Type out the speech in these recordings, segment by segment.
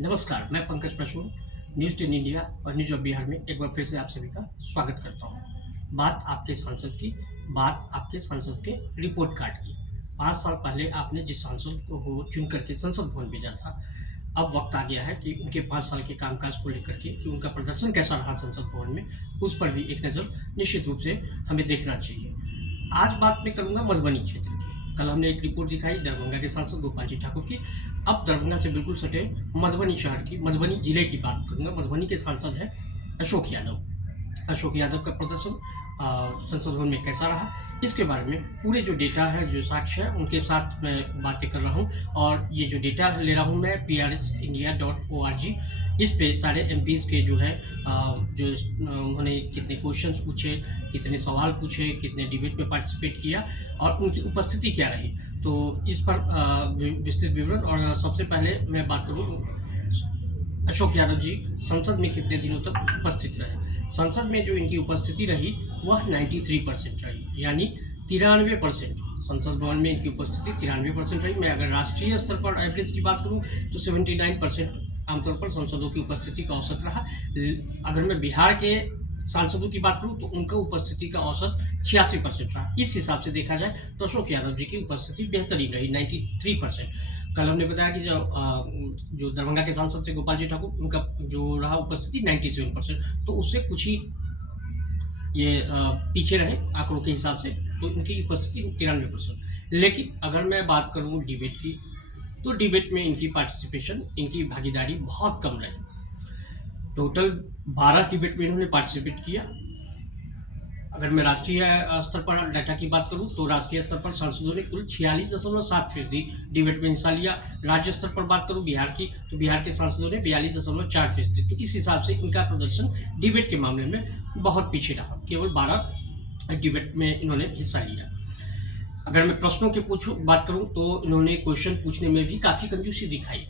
नमस्कार, मैं Pankaj Prasoon, news 10 India और न्यूज़ ऑफ बिहार में एक बार फिर से आप सभी का स्वागत करता हूँ। बात आपके सांसद के रिपोर्ट कार्ड की। 5 साल पहले आपने जिस सांसद को चुन करके संसद भवन भेजा था, अब वक्त आ गया है कि उनके 5 साल के कामकाज को लेकर के कि उनका प्रदर्शन कैसा रहा संसद भवन में, उस पर भी एक नज़र निश्चित रूप से हमें देखना चाहिए। आज बात मैं करूँगा मधुबनी क्षेत्र की। कल हमने एक रिपोर्ट दिखाई दरभंगा के सांसद गोपाल जी ठाकुर की। अब दरभंगा से बिल्कुल सटे मधुबनी शहर की, मधुबनी जिले की बात करूँगा। मधुबनी के सांसद हैं अशोक यादव। अशोक यादव का प्रदर्शन संसद भवन में कैसा रहा, इसके बारे में पूरे जो डेटा है, जो साक्ष्य है, उनके साथ मैं बातें कर रहा हूँ। और ये जो डेटा ले रहा हूँ मैं prsindia.org, इस पे सारे एमपीज़ के जो है जो उन्होंने कितने क्वेश्चंस पूछे, कितने सवाल पूछे, कितने डिबेट में पार्टिसिपेट किया और उनकी उपस्थिति क्या रही, तो इस पर विस्तृत विवरण। और सबसे पहले मैं बात करूँ अशोक यादव जी संसद में कितने दिनों तक उपस्थित रहे। संसद में जो इनकी उपस्थिति रही वह 93% रही, यानी 93%। संसद भवन में इनकी उपस्थिति 93% रही। मैं अगर राष्ट्रीय स्तर पर एवरेज की बात करूं तो 79% आमतौर पर सांसदों की उपस्थिति का औसत रहा। अगर मैं बिहार के सांसदों की बात करूं तो उनका उपस्थिति का औसत 86% रहा। इस हिसाब से देखा जाए तो अशोक यादव जी की उपस्थिति बेहतरीन रही, 93%। कल हमने बताया कि जो दरभंगा के सांसद थे गोपाल जी ठाकुर, उनका जो रहा उपस्थिति 97%, तो उससे कुछ ही ये पीछे रहे आंकड़ों के हिसाब से, तो इनकी उपस्थिति 93%। लेकिन अगर मैं बात करूँ डिबेट की, तो डिबेट में इनकी पार्टिसिपेशन, इनकी भागीदारी बहुत कम रही। टोटल 12 डिबेट में इन्होंने पार्टिसिपेट किया। अगर मैं राष्ट्रीय स्तर पर डाटा की बात करूं तो राष्ट्रीय स्तर पर सांसदों ने कुल 46.7% डिबेट में हिस्सा लिया। राज्य स्तर पर बात करूं बिहार की, तो बिहार के सांसदों ने 42.4%। तो इस हिसाब से इनका प्रदर्शन डिबेट के मामले में बहुत पीछे रहा। केवल 12 डिबेट में इन्होंने हिस्सा लिया। अगर मैं प्रश्नों की बात करूं तो इन्होंने क्वेश्चन पूछने में भी काफ़ी कंजूसी दिखाई।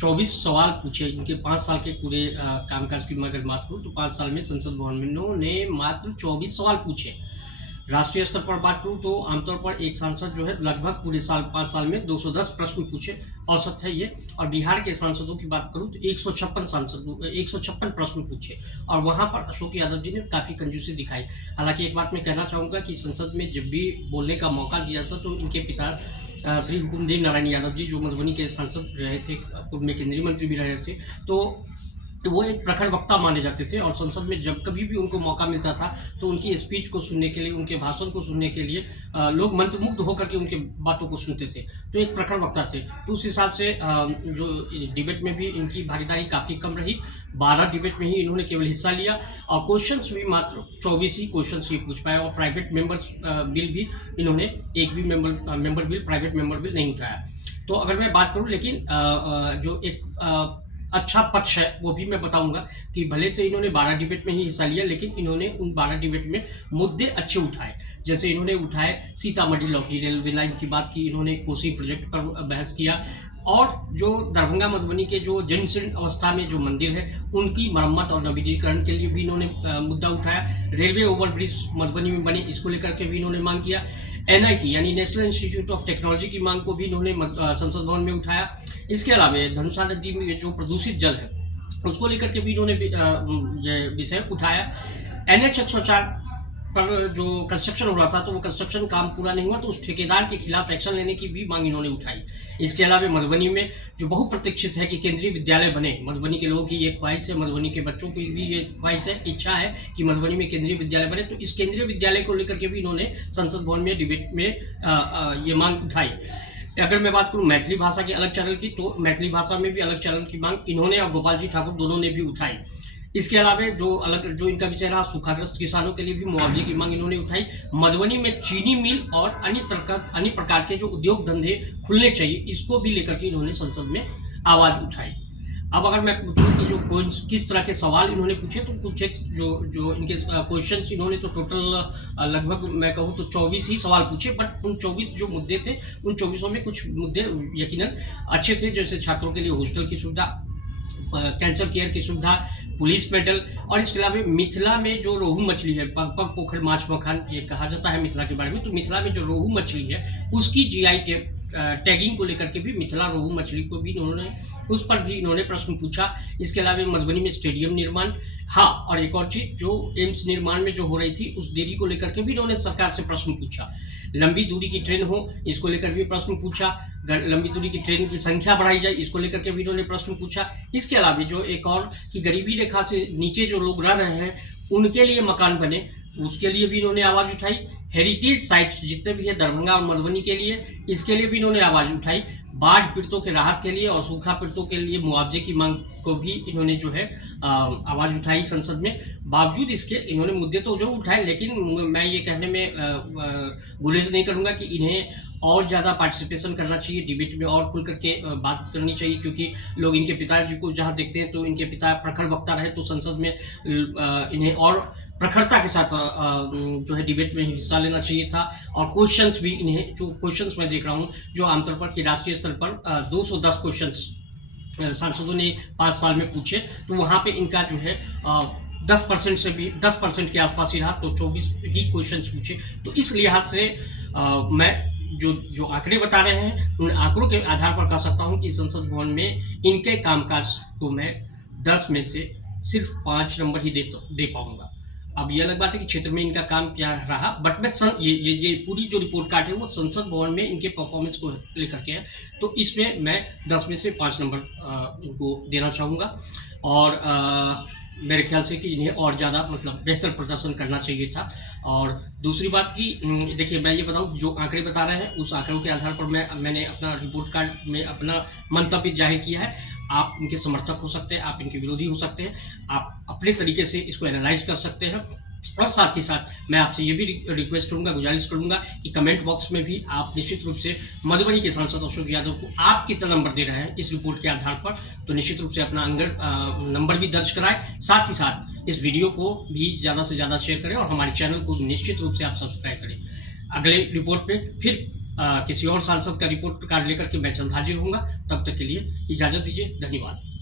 24 सवाल पूछे। इनके 5 साल के पूरे कामकाज की मैं अगर बात करूँ तो 5 साल में संसद भवन में इन्होंने मात्र 24 सवाल पूछे। राष्ट्रीय स्तर पर बात करूँ तो आमतौर पर एक सांसद जो है लगभग पूरे 5 साल में 210 प्रश्न पूछे, औसत है ये। और बिहार के सांसदों की बात करूँ तो 156 प्रश्न पूछे, और वहाँ पर अशोक यादव जी ने काफ़ी कंजूसी दिखाई। हालांकि एक बात मैं कहना चाहूँगा कि संसद में जब भी बोलने का मौका दिया था तो इनके पिता श्री हुकुमदेव नारायण यादव जी, जो मधुबनी के सांसद रहे थे, पूर्व में केंद्रीय मंत्री भी रहे थे, तो वो एक प्रखर वक्ता माने जाते थे। और संसद में जब कभी भी उनको मौका मिलता था तो उनकी स्पीच को सुनने के लिए, उनके भाषण को सुनने के लिए लोग मंत्रमुग्ध होकर के उनके बातों को सुनते थे। तो एक प्रखर वक्ता थे। तो उस हिसाब से जो डिबेट में भी इनकी भागीदारी काफ़ी कम रही। 12 डिबेट में ही इन्होंने केवल हिस्सा लिया, और क्वेश्चंस भी मात्र 24 ही क्वेश्चंस ही पूछ पाए। और प्राइवेट मेंबर्स बिल भी इन्होंने एक भी member bill, private member bill नहीं उठाया। तो अगर मैं बात करूँ, लेकिन जो एक अच्छा पक्ष है वो भी मैं बताऊंगा कि भले से इन्होंने 12 डिबेट में ही हिस्सा लिया, लेकिन इन्होंने उन 12 डिबेट में मुद्दे अच्छे उठाए। जैसे इन्होंने उठाए सीतामढ़ी लौकी रेलवे लाइन की बात की, इन्होंने कोसी प्रोजेक्ट पर बहस किया, और जो दरभंगा मधुबनी के जो जीर्ण अवस्था में जो मंदिर है उनकी मरम्मत और नवीनीकरण के लिए भी इन्होंने मुद्दा उठाया। रेलवे ओवरब्रिज मधुबनी में बने, इसको लेकर के भी इन्होंने मांग किया। एनआईटी यानी नेशनल इंस्टीट्यूट ऑफ टेक्नोलॉजी की मांग को भी इन्होंने संसद भवन में उठाया। इसके अलावा धनुषा नदी में जो प्रदूषित जल है उसको लेकर के भी इन्होंने विषय उठाया। NH 104 पर जो कंस्ट्रक्शन हो रहा था, तो वो कंस्ट्रक्शन काम पूरा नहीं हुआ, तो उस ठेकेदार के खिलाफ एक्शन लेने की भी मांग इन्होंने उठाई। इसके अलावा मधुबनी में जो बहुप्रतीक्षित है कि केंद्रीय विद्यालय बने, मधुबनी के लोगों की ये ख्वाहिश है, मधुबनी के बच्चों की भी ये ख्वाहिश है, इच्छा है कि मधुबनी में केंद्रीय विद्यालय बने। तो इस केंद्रीय विद्यालय को लेकर के भी इन्होंने संसद भवन में डिबेट में ये मांग उठाई। अगर मैं बात करूं मैथिली भाषा के अलग चैनल की, तो मैथिली भाषा में भी अलग चैनल की मांग इन्होंने और गोपाल जी ठाकुर दोनों ने भी उठाई। इसके अलावा जो इनका विषय रहा सूखाग्रस्त किसानों के लिए भी मुआवजे की मांग इन्होंने उठाई। मधुबनी में चीनी मिल और अन्य प्रकार के जो उद्योग धंधे खुलने चाहिए, इसको भी लेकर के इन्होंने संसद में आवाज उठाई। अब अगर मैं पूछूं कि जो किस तरह के सवाल इन्होंने पूछे, तो कुछ एक जो इनके क्वेश्चंस इन्होंने तो टोटल लगभग मैं कहूँ तो 24 ही सवाल पूछे, बट उन 24 जो मुद्दे थे, उन 24 में कुछ मुद्दे यकीनन अच्छे थे। जैसे छात्रों के लिए हॉस्टल की सुविधा, कैंसर केयर की सुविधा, पुलिस मेडल, और इसके अलावा मिथिला में जो रोहू मछली है, पग पग पोखर माछ मखान ये कहा जाता है मिथिला के बारे में, तो मिथिला में जो रोहू मछली है उसकी GI टैग टैगिंग को लेकर के भी मिथिला रोहू मछली को भी इन्होंने, उस पर भी इन्होंने प्रश्न पूछा। इसके अलावा मधुबनी में स्टेडियम निर्माण, हाँ, और एक और चीज जो एम्स निर्माण में जो हो रही थी उस देरी को लेकर के भी इन्होंने सरकार से प्रश्न पूछा। लंबी दूरी की ट्रेन हो, इसको लेकर भी प्रश्न पूछा। लंबी दूरी की ट्रेन की संख्या बढ़ाई जाए, इसको लेकर के भी इन्होंने प्रश्न पूछा। इसके अलावा जो एक और कि गरीबी रेखा से नीचे जो लोग रह रहे हैं उनके लिए मकान बने, उसके लिए भी इन्होंने आवाज उठाई। हेरिटेज साइट्स जितने भी है दरभंगा और मधुबनी के लिए, इसके लिए भी इन्होंने आवाज उठाई। बाढ़ पीड़ितों के राहत के लिए और सूखा पीड़ितों के लिए मुआवजे की मांग को भी इन्होंने जो है आवाज उठाई संसद में। बावजूद इसके इन्होंने मुद्दे तो जो उठाए, लेकिन मैं ये कहने में गुरेज नहीं करूंगा कि इन्हें और ज़्यादा पार्टिसिपेशन करना चाहिए, डिबेट में और खुल करके बात करनी चाहिए, क्योंकि लोग इनके पिताजी को जहाँ देखते हैं तो इनके पिता प्रखर वक्ता रहे, तो संसद में इन्हें और प्रखरता के साथ जो है डिबेट में हिस्सा लेना चाहिए था। और क्वेश्चंस भी इन्हें, जो क्वेश्चंस मैं देख रहा हूँ जो आमतौर पर कि राष्ट्रीय स्तर पर 210 क्वेश्चंस सांसदों ने 5 साल में पूछे, तो वहाँ पे इनका जो है 10% से भी 10% के आसपास ही रहा, तो 24 ही क्वेश्चंस पूछे। तो इस लिहाज से मैं जो आंकड़े बता रहे हैं उन आंकड़ों के आधार पर कह सकता हूं कि संसद भवन में इनके कामकाज को मैं 10 में से सिर्फ 5 नंबर ही दे पाऊंगा। अब ये अलग बात है कि क्षेत्र में इनका काम क्या रहा, बट मैं ये पूरी जो रिपोर्ट कार्ड है वो संसद भवन में इनके परफॉर्मेंस को लेकर के है, तो इसमें मैं 10 में से 5 नंबर इनको देना चाहूँगा। और मेरे ख्याल से कि इन्हें और ज़्यादा मतलब बेहतर प्रदर्शन करना चाहिए था। और दूसरी बात कि देखिए, मैं ये बताऊं जो आंकड़े बता रहे हैं उस आंकड़ों के आधार पर मैंने अपना रिपोर्ट कार्ड में अपना मंतव्य जाहिर किया है। आप इनके समर्थक हो सकते हैं, आप इनके विरोधी हो सकते हैं, आप अपने तरीके से इसको एनालाइज कर सकते हैं। और साथ ही साथ मैं आपसे ये भी रिक्वेस्ट करूंगा, गुजारिश करूंगा कि कमेंट बॉक्स में भी आप निश्चित रूप से मधुबनी के सांसद अशोक यादव को आप कितना नंबर दे रहे हैं इस रिपोर्ट के आधार पर, तो निश्चित रूप से अपना नंबर भी दर्ज कराएं। साथ ही साथ इस वीडियो को भी ज़्यादा से ज़्यादा शेयर करें और हमारे चैनल को निश्चित रूप से आप सब्सक्राइब करें। अगले रिपोर्ट में फिर किसी और सांसद का रिपोर्ट कार्ड लेकर के मैं जल्द हाजिर होऊंगा। तब तक के लिए इजाज़त दीजिए। धन्यवाद।